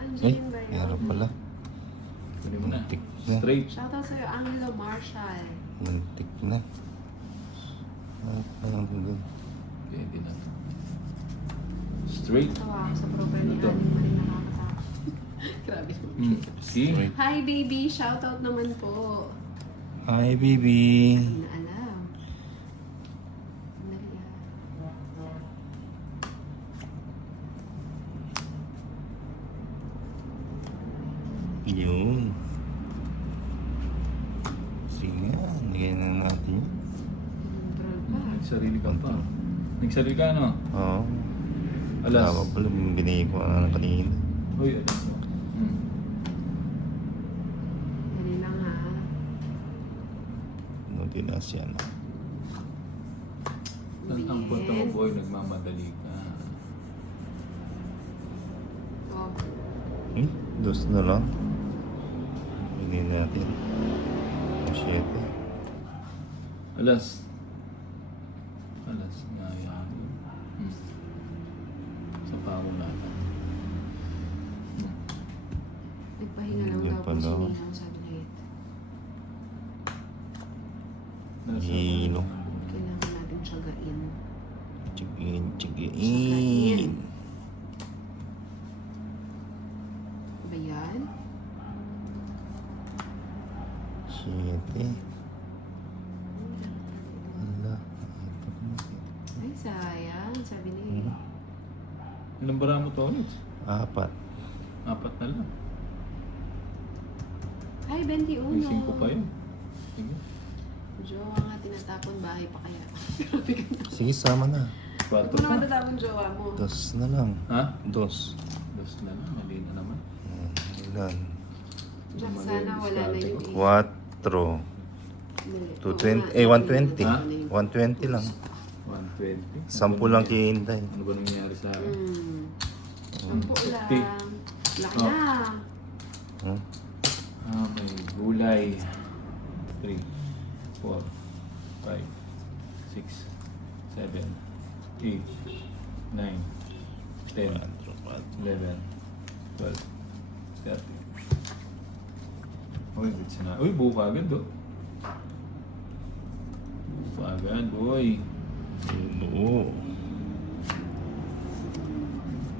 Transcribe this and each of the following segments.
Angeline ba yun? meron pala. Pwede mo na. Muntik na. Straight. Shoutout sa'yo, Angelo Marshall. Muntik na. Pwede na. Straight. Tawa ako sa profile ni Ito. Aling Marie, nakakatakot. Grabe. See? Hi baby, shoutout naman po. Hi, baby. Hindi na alam. Dali ah. Yun. Sige nga, nigay na natin yun. Control pa. Nagsarili ka pa. Nagsarili ka, no? Oo. Alas. Tama pala, binigay ko na kanina. Uy, alas mo. Dali lang ha. Ano din na siya na. Saan ang punta mo, boy? Nagmamadali ka. Oh, Dos na lang. Hindi natin. 7. Alas. Alas nga yan. Sa pao na lang. nagpahinga lang Yun daw po pala. si Ninang saglit. Hilo. Kailangan natin tiyagain. Tsigin. Ba yan? 7. Ala. Ay, sayang. Sabi ni... Ilang bara mo to ulit? 4. 4 na lang. Ay, 21. May 5 pa yun. Sige. Jowa nga tinatapon, bahay pa kaya. Grabe ka na. Sige, sama na. 4 Huwag mo naman pa. tatapon jowa mo. Dos na lang. Ha? Dos. 2 na lang. Mali na naman. Ilan? Jack, sana wala na yung 4. 220. 120. Ha? 120 lang. 120. 10 lang kihintay. Ano ba nangyari sa akin? Sampo lang. 50. Laki Oh. na. Hmm? May gulay. 3, 4, 5, 6, 7, 8, 9, 10, 11, 12, 13. Uy, bits na. Uy, buo ka agad, oh. Buo ka agad, boy. Oo.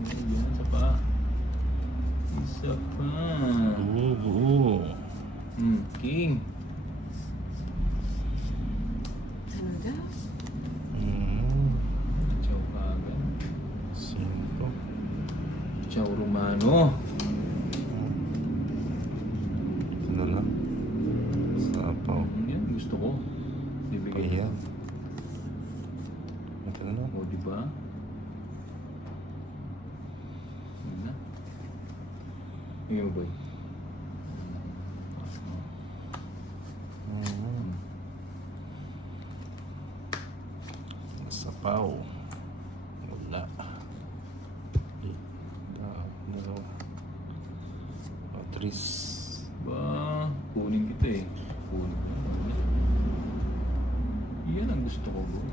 Yan, isa pa. Isa pa. Oo. King. Ano daw? Chow ka agad. 5. Chow Romano. Ano lang? Sapaw. Yan, gusto ko. Bibigay Kaya. ko. Ito na lang. O, diba? Yun na. Yun mo, boy. Sapaw. Wala. Dalawa. Tris. Ba, kunin kita eh. Kunin ko. Yan ang gusto ko, boy.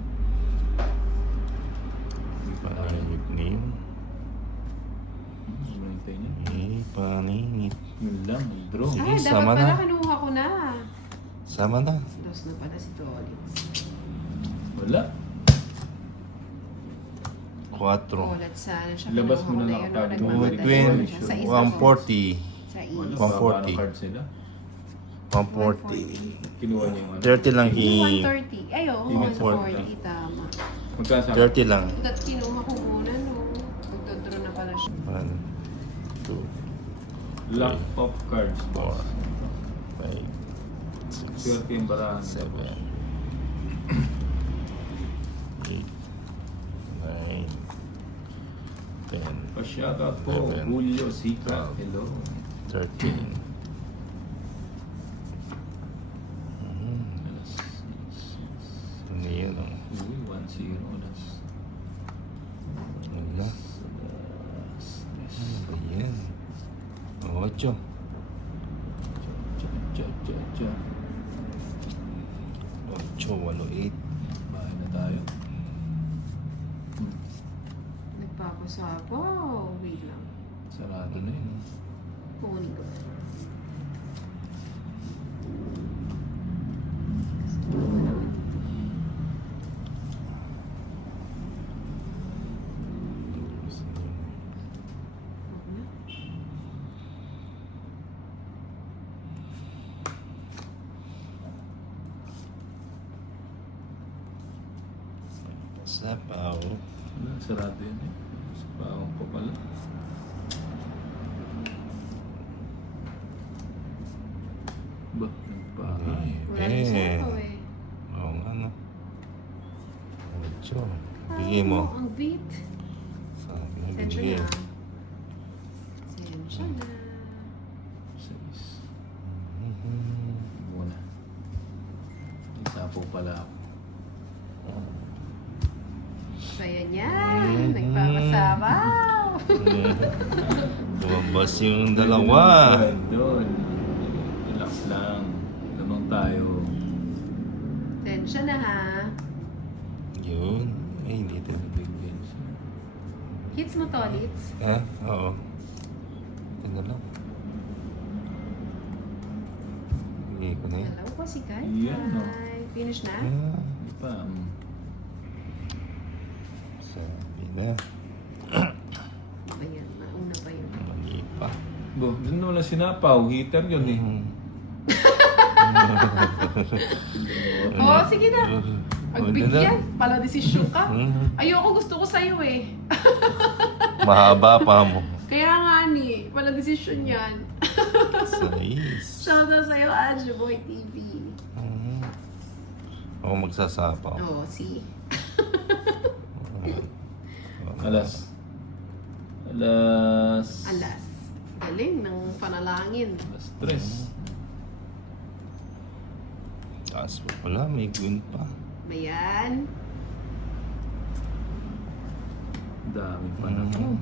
Paningit niyo. Ano yung tayo niya? Paningit. Yun lang, draw. Sige. Ay, dapat sama pala na. kinuha ko na. Sama na. Dos na pala si Tolitz. Wala. 4. Ulat sana siya. Labas mo Kinuha na ko lang yun, ang nagmamadali tag- siya. Sa isa 140. Sa Wala, is. 140. baba ng card sila. 140. Kinuha niya yung ano. 30 lang Hindi, ki. 130. Ay, oo, Yung 140. Tama. Magkasama. 30 lang. That kinuha ko muna, no. Magdodraw na pala siya. 1, 2, Lock of cards, 4, boss. 5, 6, Swerte yung barahan. 7, 8, 9, 10, Pa-shoutout po, 11, Julio Sika. 12. Hello. 13. Alas. Ano yun? Uy, 1-0. Alas. Wala. Ano ba yan? 8. Cha, cha, cha. 8, 8. Bahay na tayo. Nagpapasapaw. Wait lang. Sarado na yun. Kunin ko. Sapaw. Wala, sarado yun eh. Sa paong ko pala. Ba, nagpahay. Wala rin sapaw eh. Oo nga no. 8. Bigay mo. Ang beat. Sabi mo Sensya binigay. na. Sensya na. 6. Mhm. Muna. Isa po pala ako. So yan yan. Nagpapasabaw. Lumabas yung dalawa. Doon. Relax lang. Ganun tayo. Sensya na ha. Yun. Ay, hindi ito. Bigyan siya. Hits mo to, Litz. Ha? Oo. Ito na lang. Bigay ko na yun. Hello po si Kai. Yan, no? Hi. Finish na? Ah, Di pa. sabi na. Ayan, nauna pa yun. Mali pa. Bo, dun wala sinapaw. Heater yun eh. Mhm. Oo, sige na. Oh, Pagbigyan. Pala desisyon ka. Mhm. Ayoko, gusto ko sa'yo eh. Mahaba pa mo. Kaya nga ni, pala desisyon yan. Sais. Shoutout sa'yo, Adjo Boy TV. Mhm. Ako magsasapaw. Oo, see. Alas. Alas. Galing ng panalangin. Alas 3. Taas pa pala, may gun pa. Ayan. Dami pa na po. Mhm.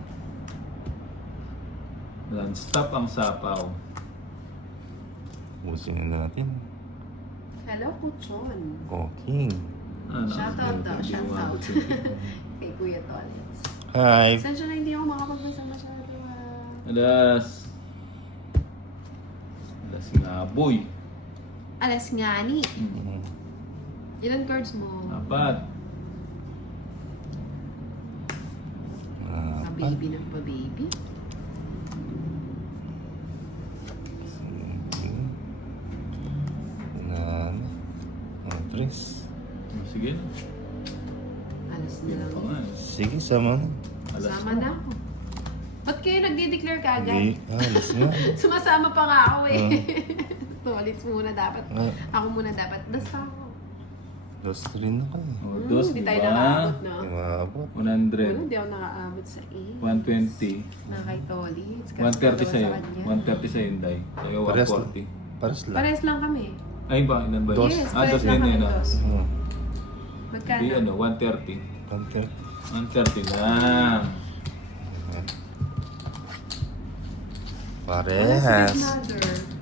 Non-stop ang sapaw. Pusingin natin. Hello, Kuchon. Oh, King. Shoutout daw, Hindi shoutout. umabot yun. Kay Kuya Tolets. Hi. Sensya na hindi ako makapagbasa masyado. Alas. Alas nga, boy. Alas nga ni. Mhm. Ilan cards mo? 4. Pa-baby ng pa-baby. Tres. Sige. Alas na lang. Pa nga. Sige, sama na. Alas Sama na ako. Ba't kayo nagde-declare ka agad? Hindi. Alas nga. Sumasama pa nga ako eh. Tolits muna dapat. Ah, Ako muna dapat. Das pa ako. dos rin na kayo. Oh, dos, Hindi di tayo ba? nakaabot na. Umabot. 100. Wala, hindi ako nakaabot sa 8. 120. Na kay Tolits. 130 sa'yo. kanya. 130 sa'yo, Inday. Sa'yo, Pares 140. Pares lang. Pares lang kami. Ay ba? Ilan ba? Dos. Yes, Ah, pares dos lang din kami. yun. ah. Dos. Hmm. Magkano? Di ano, 130. Kante. 130 lang. Wala si Big Parehas. Mother.